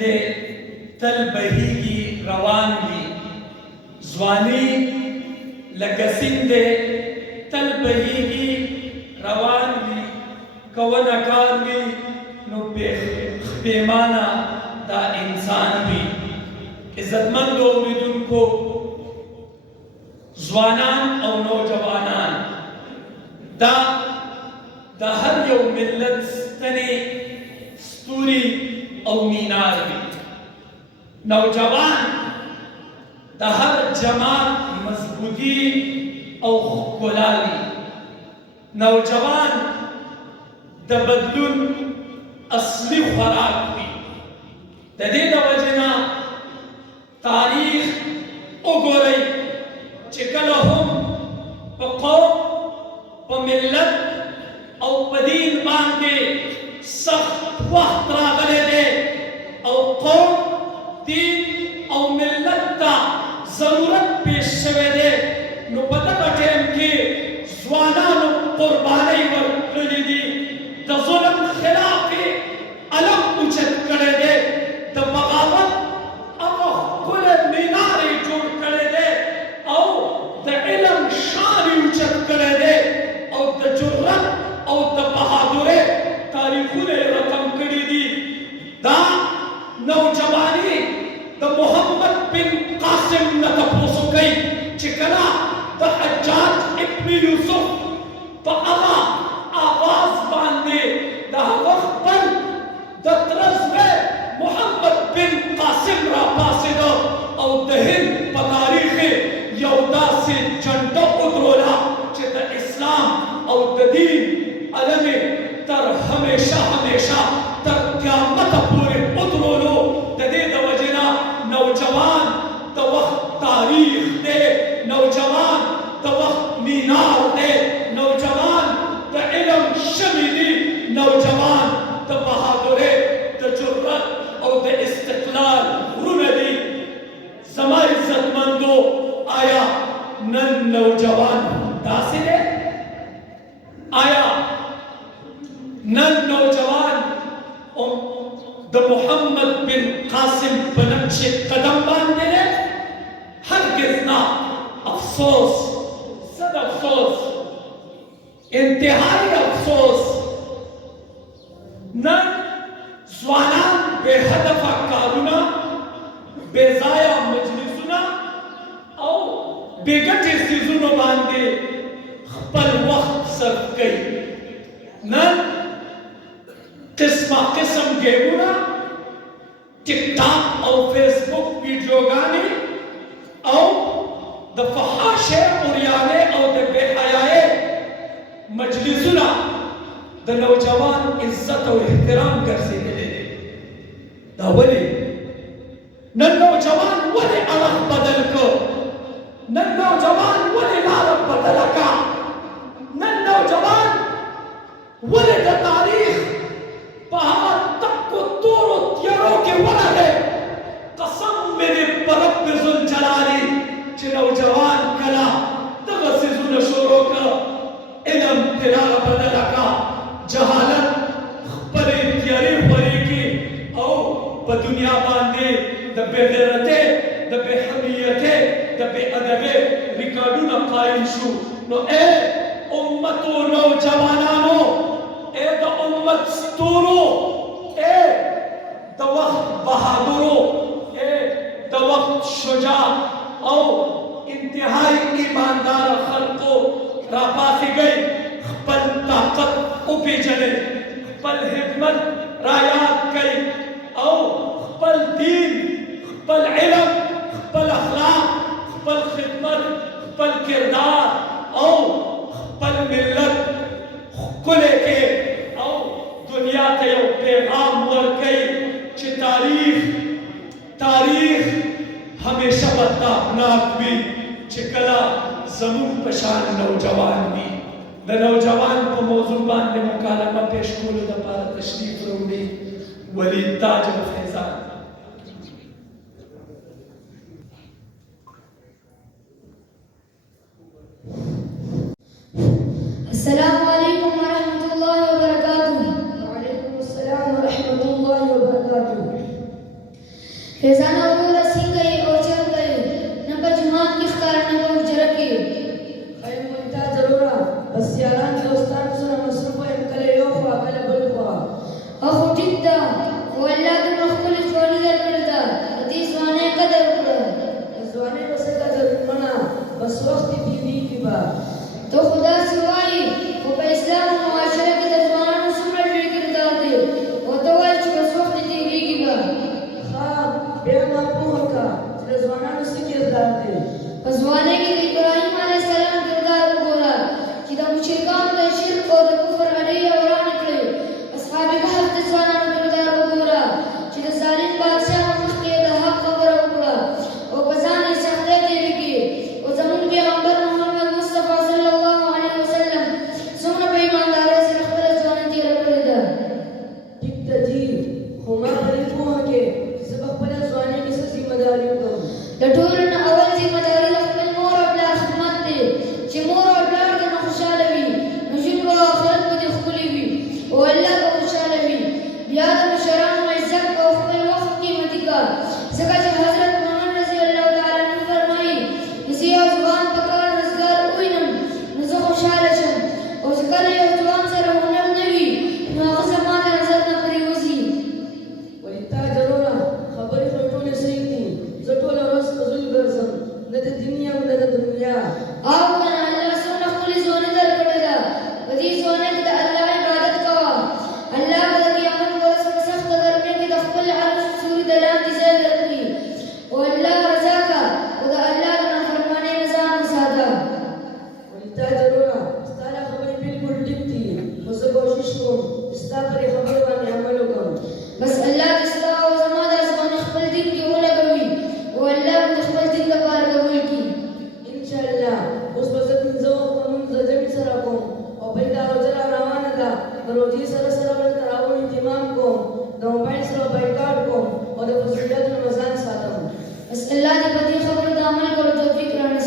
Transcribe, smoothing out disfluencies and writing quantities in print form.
دے تل بہیگی روان بھی زوانی لگسین دے تل بہیگی روان بھی کونکار بھی نو پیمانا دا انسان بھی عزتمند و امیدن کو زوانان او نوجوانان دا ہر یو ملت ستنی ستوری او مینار بھی نوجوان دا ہر جماعت مضبوطی او خلالی نوجوان دا بدلون اصلی خوراک بھی دا دے دا وجنا تاریخ اگو رئی چکل ہم پا قوم پا ملت او پا دین باندے سخت وقت راغلے دے او قوم دین او ملت تا ضرورت پیش شوے دے نو پتہ بٹیم کی زوانانو قربانی ورکلی دی دا ظلم خلاف علم اچت کرے دے دا بغاوت اما کل میناری جوڑ کرے دے او دا علم شانی اچت کرے دے او دا جرت او دا بہادرے تاریخوں نے رقم کری دی دا نوجوانی دا محمد بن قاسم نتپوسو گئی چکنا دا حجاج ابن یوسف پا اغا آواز باندے دا وقت پر دا طرز میں محمد بن قاسم را پاسے دا او دہن پا تاریخ یودا سے جنڈا ادرولا چہ دا اسلام او دا دین علم تر ہمیشہ تر قیامت پورے ادرولو دا دے دا وجنا نوجوان دا وقت تاریخ دے نوجوان دا وقت مینار دے نوجوان دا علم شمی دی نوجوان دا بہادرے دا جرت او دا استقلال رون دی زمان عزت مندو آیا نن نوجوان داسی دے آیا نن نوجوان دا محمد بن قاسم بنقش قدم باندے لے ہرگز نہ افسوس صد افسوس انتہائی افسوس نن زوانان بے ہدف کارونا بے ضائع مجلسونا او بے گٹے سیزونو باندے خپل وقت صرف گئی نن قسم گیمونا ٹک ٹاک او فیس بک ویڈیو گانے او دا فحاشے اوریانے او دا بے حیائے مجلسونا دا نوجوان عزت و احترام کر سے ملے دے دا ولی نن نوجوان ولی علق بدل کو نن نوجوان ولی لارب بدل کا نن نوجوان ولی دا تاریخ پہاڑ تک کو دور و تیاروں کے ولا ہے قسم میرے برب ذوالجلالی چھ نوجوان کلا تغسزون شوروں کا علم تلال بدلا کا جہالت خبری تیاری پری کی او پا دنیا باندے دا بے غیرتے دا بے حمیتے دا بے ادبے ریکارڈونا قائم شو نو اے امت و نوجوانانو اے دا امت ستورو اے دا وقت بہادرو اے دا وقت شجاع او انتہائی ایماندار خلقو را پاسی گئی خپل طاقت اوپی جنے خپل حکمت را یاد گئی او خپل دین خپل علم خپل اخلاق خپل خدمت خپل کردار او خپل ملت کلے کے او دنیا تے یو پیغام ورکئی چھ تاریخ ہمیشہ بدناک بھی چھ کلا زمون پشان نوجوان بھی دا نوجوان کو موضوع باندے مکالمہ پیش کولو دا پارا تشریف روڑی ولی تاج و فیضان السلام علیکم ورحمۃ اللہ وبرکاتہ۔ وعلیکم السلام ورحمۃ اللہ وبرکاتہ۔ فیضانہ عبور سنگ گئی اور چل گئی نہ پر جہان کی خکار نہ پر جرکی خیر مونتا ضرورا بس یاران دوستان سره مصروفه یم کله یو خوا کله بل خوا اخو ټیک ده خو الله د مخکل ځواني درکړه ده دې ځواني قدر وکړه ځواني بس قدر منا بس وخت بیبي کی با تو خدا سوای خو په اسلام او معاشره کې د ځوانانو څومره لوی کردار دی او ته وایې چې بس وخت تیریږي به ها بیا ما پوهه کا چې ځوانانو څه کردار دی په ځوانۍ کې د ابراهیم علیه السلام کردار وګوره چې د مشرکانو د شرک او د کفر اړې وران کړې اصحاب کهف د ځوانانو کردار وګوره چې د ظالم بادشاه مخکې د حق خبره وکړه او په ځان یې سختۍ تېرې کړې او زموږ پیغمبر محمد مصطفی صلی الله علیه وسلم څومره په ایماندارۍ سره خپله ځواني تېره کړې ده ټیک ده جی خو ما په دې پوهه کې زه به خپله ځواني کې څه ذمه داري وکړم د ټولو نه اول ذمه داري د خپل مور او پلار خدمت دی چې مور او پلار دې خوشحاله وي نو ژوند به او آخرت به دې ښکلی وي او الله به خوشحاله وي بیا د مشرانو عزت او خپل وخت قیمتي کړه ځکه چې حضرت محمد رضی الله تعالی عنه فرمایي چې زه یو ځوان په کار روزګار ووینم نو زه خوشحاله شم او چې کله یو ځوان سره هنر نه وي نو هغه زما د نظر نه پرېوځي ولې تا ضروره خبرې خو ټولې صحیح دي زه ټوله ورځ فضول ګرځم نه د دین یم نه د دنیا او کنه الله څومره ښکلې ځواني درکړې ده په دې ځوانۍ کې د الله عبادت کوه الله به د قیامت په ورځ په سخته ګرمۍ کې د خپل عرش سوري د لاندې ځای درکړي او الله رضا کړه او د الله د نافرمانۍ نه ځان وساته ولې تا ضروره ستا دا خبرې بالکل ټیک دي خو زه کوشش کوم چې ستا پرې خبرې باندې عمل وکړم بس الله دې ستا او زما دا ځواني خپل دین کې ولګوي او الله به د خپل دین لپاره قبول کړي انشاءالله اوس به زه پنځه وخته لمونځ د جمع سره کوم او بل دا روژه را روانه ده د روژې سره سره به د تراویح اهتمام کوم د موبایل سره بایکاټ کوم او د فضیلتونو نه ځان ساتم بس الله دې په دې خبرو د عمل کولو توفیق راکړي